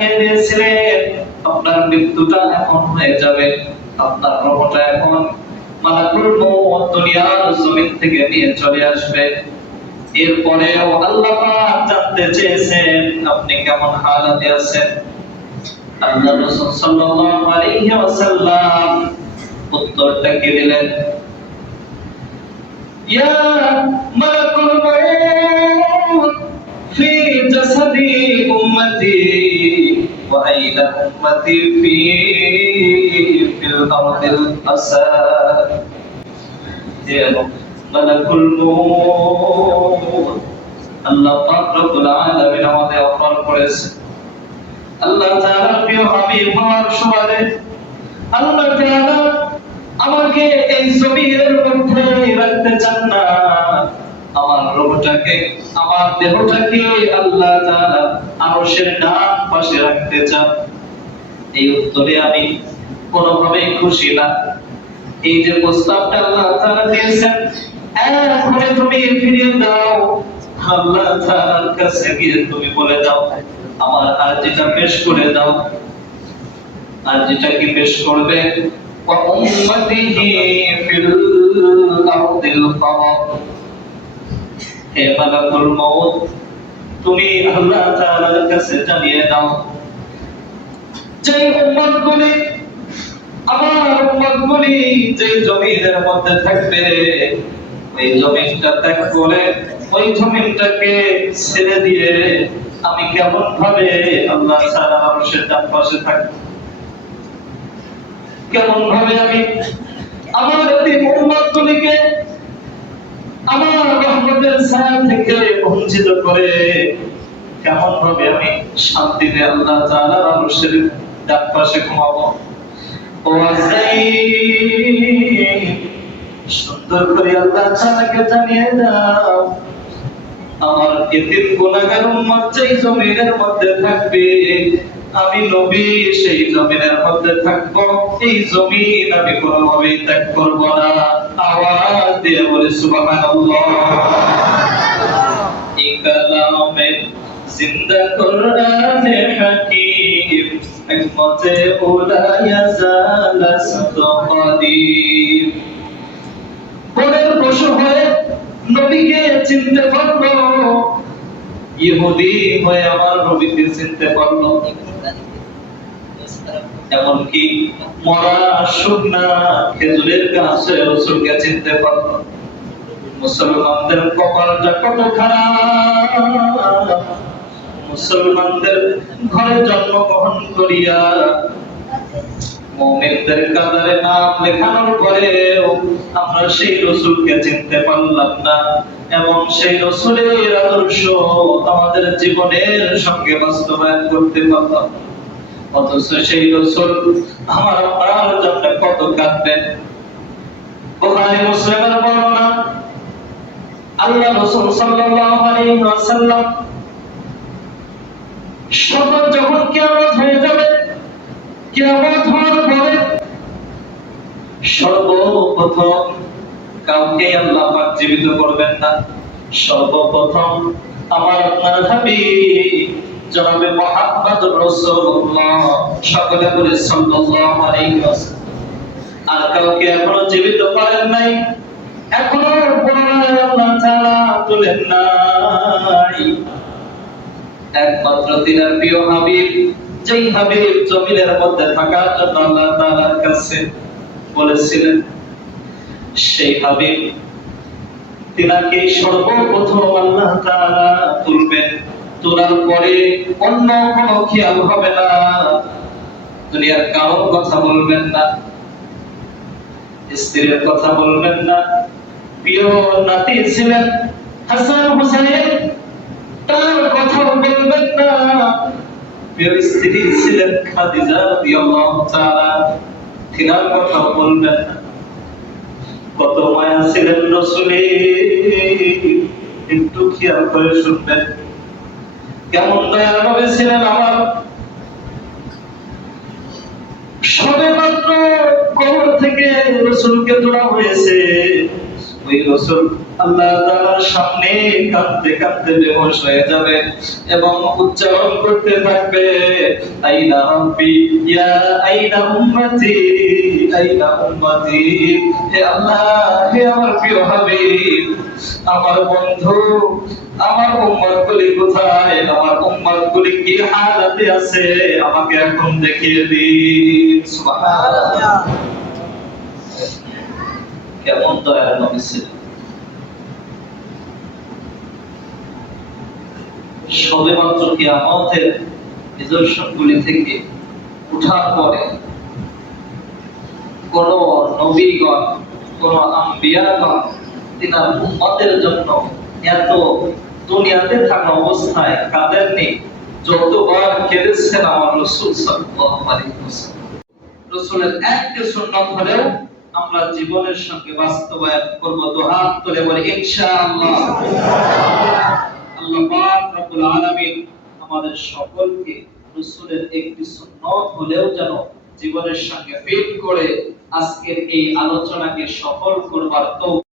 দিয়েছিলেন আপনার মৃত্যুটা এখন হয়ে যাবে, আপনার রূহটা এখন মালাকুল মউত দুনিয়ার জমিন থেকে নিয়ে চলে আসবে। এরপরেও আল্লাহ পাক জানতে চেয়েছেন আপনি কেমন হালাতে আছেন। আল্লাহ রাসূল সাল্লাল্লাহু আলাইহি ওয়াসাল্লাম উত্তরটা কি দিলেন? ইয়া মালাকুল মউত ফি জাসাদি উম্মতি ওয়া আইলা উম্মতি ফিল আরদিল আসাদ। ইয়া মালাকুল মউত আল্লাহ পাক রব্বুল আলামিন আমাদের অফার করেছে। আল্লাহ তাআলা প্রিয় হাবিব হওয়ার সুবাদে আল্লাহ তাআলা আমাকে এই জমিনের মধ্যে রাখতে চান না, আমার রূহটাকে, আমার দেহটাকে আল্লাহ তাআলা আরশের ডান পাশে রাখতে চান। এই উত্তরে আমি কোনোভাবেই খুশি না। এই যে প্রস্তাবটা আল্লাহ তাআলা দিয়েছেন, এখন তুমি ফিরিয়ে দাও, আল্লাহ তাআলার কাছে গিয়ে তুমি বলে দাও, আমার আরজিটা পেশ করে দাও। আরজিটা কি পেশ করবে? ওয়া উম্মতিহি ফিল আরদিল ফারাদ। হে মালাকুল মউত, তুমি আল্লাহ তাআলার কাছে জানিয়ে দাও, যে উম্মতগুলি, আমার উম্মতগুলি যে জমিনের মধ্যে থাকবে, ওই জমিনটা ত্যাগ করে ওই জমিনটাকে ছেড়ে দিয়ে আমি কেমন ভাবে আল্লাহ তাআলার আরশের ডান পাশে থাকব? কেমন ভাবে আমি আমার এই উম্মতগুলিকে আমার রহমতের ছায়া থেকে বঞ্চিত করে কেমন ভাবে আমি শান্তিতে আল্লাহ তাআলার আরশের ডান পাশে ঘুমাবো? ও আযাইব, সুন্দর করে আল্লাহ তাআলাকে জানিয়ে দাও, আমার এতিম গুনাহগার উম্মত যেই জমিনের মধ্যে থাকবে, আমি নবী সেই জমিনের মধ্যে থাকবো। এই জমিন আমি কোনোভাবেই ত্যাগ করব না। আওয়াজ দিয়ে বলে সুবহানাল্লাহ। এই কালামে জিন্দা কোরআনে হাকীম হিকমতে উলা ইয়াজাল সাদকাদির। বনের পশু হয়ে নবীকে চিনতে পারলো, ইহুদি হয়ে আমার নবীকে চিনতে পারলো, এমনকি মরা শুকনা খেজুরের গাছে রাসূলকে চিনতে পারলো। মুসলমানদের কপালটা কত খারাপ, মুসলমানদের ঘরে জন্মগ্রহণ করিয়া মুমিনদের কাতারে নাম লেখানোর পরেও আমরা সেই রাসূলকে চিনতে পারলাম না, এবং সেই রাসূলের আদর্শ আমাদের জীবনের সঙ্গে বাস্তবায়ন করতে পারলাম। অথচ সেই রাসূল আমার আপনার জন্য কত কাঁদবেন। বুখারী মুসলিমের বর্ণনা, আল্লাহ রাসূল সাল্লাল্লাহু আলাইহি ওয়াসাল্লাম সবার যখন কিয়ামত হয়ে যাবে, কিয়ামত হওয়ার পরে সর্বপ্রথম কাউকে আল্লাহ পাক জীবিত করবেন না। সর্বপ্রথম আমার আপনার হাবিব জনাবে মুহাম্মদুর রাসূলুল্লাহ, সকলে বলে সাল্লাল্লাহু আলাইহি ওয়াসাল্লাম। আর কাউকে এখনো জীবিত করেন নাই, এখনো পুনরায় আল্লাহ তাআলা তুলেন নাই। একমাত্র তিনার প্রিয় হাবিব, যেই হাবিব জমিনের মধ্যে থাকার জন্য আল্লাহ তাআলার কাছে বলেছিলেন, সেই হাবিব তিনাকে সর্বপ্রথম আল্লাহ তাআলা তুলবেন। তোলার পরে অন্য কোনো খেয়াল হবে না, দুনিয়ার কারোর কথা বলবেন না, স্ত্রীর কথা বলবেন না, প্রিয় নাতি ছিলেন হাসান হুসাইন, তার কথা বলবেন না, প্রিয় স্ত্রী ছিলেন খাদিজা রাদিয়াল্লাহু তাআলা, তিনার কথা বলবেন না। কত মায়া ছিলেন রাসূলের, একটু খেয়াল করে শুনবেন। কেমন দয়ার নবী ছিলেন আমার। সবেমাত্র কবর থেকে রাসূলকে তোলা হয়েছে, ওই রাসূল আল্লাহ তাআলার সামনে কাঁদতে কাঁদতে বেহুশ হয়ে যাবে এবং উচ্চারণ করতে থাকবে, আইনা রাব্বি ইয়া আইনা উম্মতি, আইনা উম্মতি। হে আল্লাহ, হে আমার প্রিয় হাবিব, আমার বন্ধু, আমার উম্মতগুলি কোথায়, আমার উম্মতগুলি কি হালাতে আছে, আমাকে এখন দেখিয়ে দিন। সুবহানাল্লাহ। কেমন দয়ার নবী ছিলেন। সবেমাত্র কিয়ামতের নিদর্শনগুলি থেকে উঠার পরে কোন নবীগণ, কোন আম্বিয়াগণ তিনার উম্মতের জন্য এত দুনিয়াতে থাকা অবস্থায় কাঁদেননি যতবার কেঁদেছেন আমার রাসূল সাল্লাল্লাহু আলাইহি ওয়াসাল্লাম। রাসূলের একটা সুন্নাত হলেও আমরা জীবনের সঙ্গে বাস্তবায়ন করব। তো হাত তুলে বলি ইনশাআল্লাহ। আল্লাহ পাক রব্বুল আলামিন আমাদের সকলকে রাসূলের একটি সুন্নাত হলেও যেন জীবনের সঙ্গে ফিট করে আজকের এই আলোচনাকে সফল করবার তৌফিক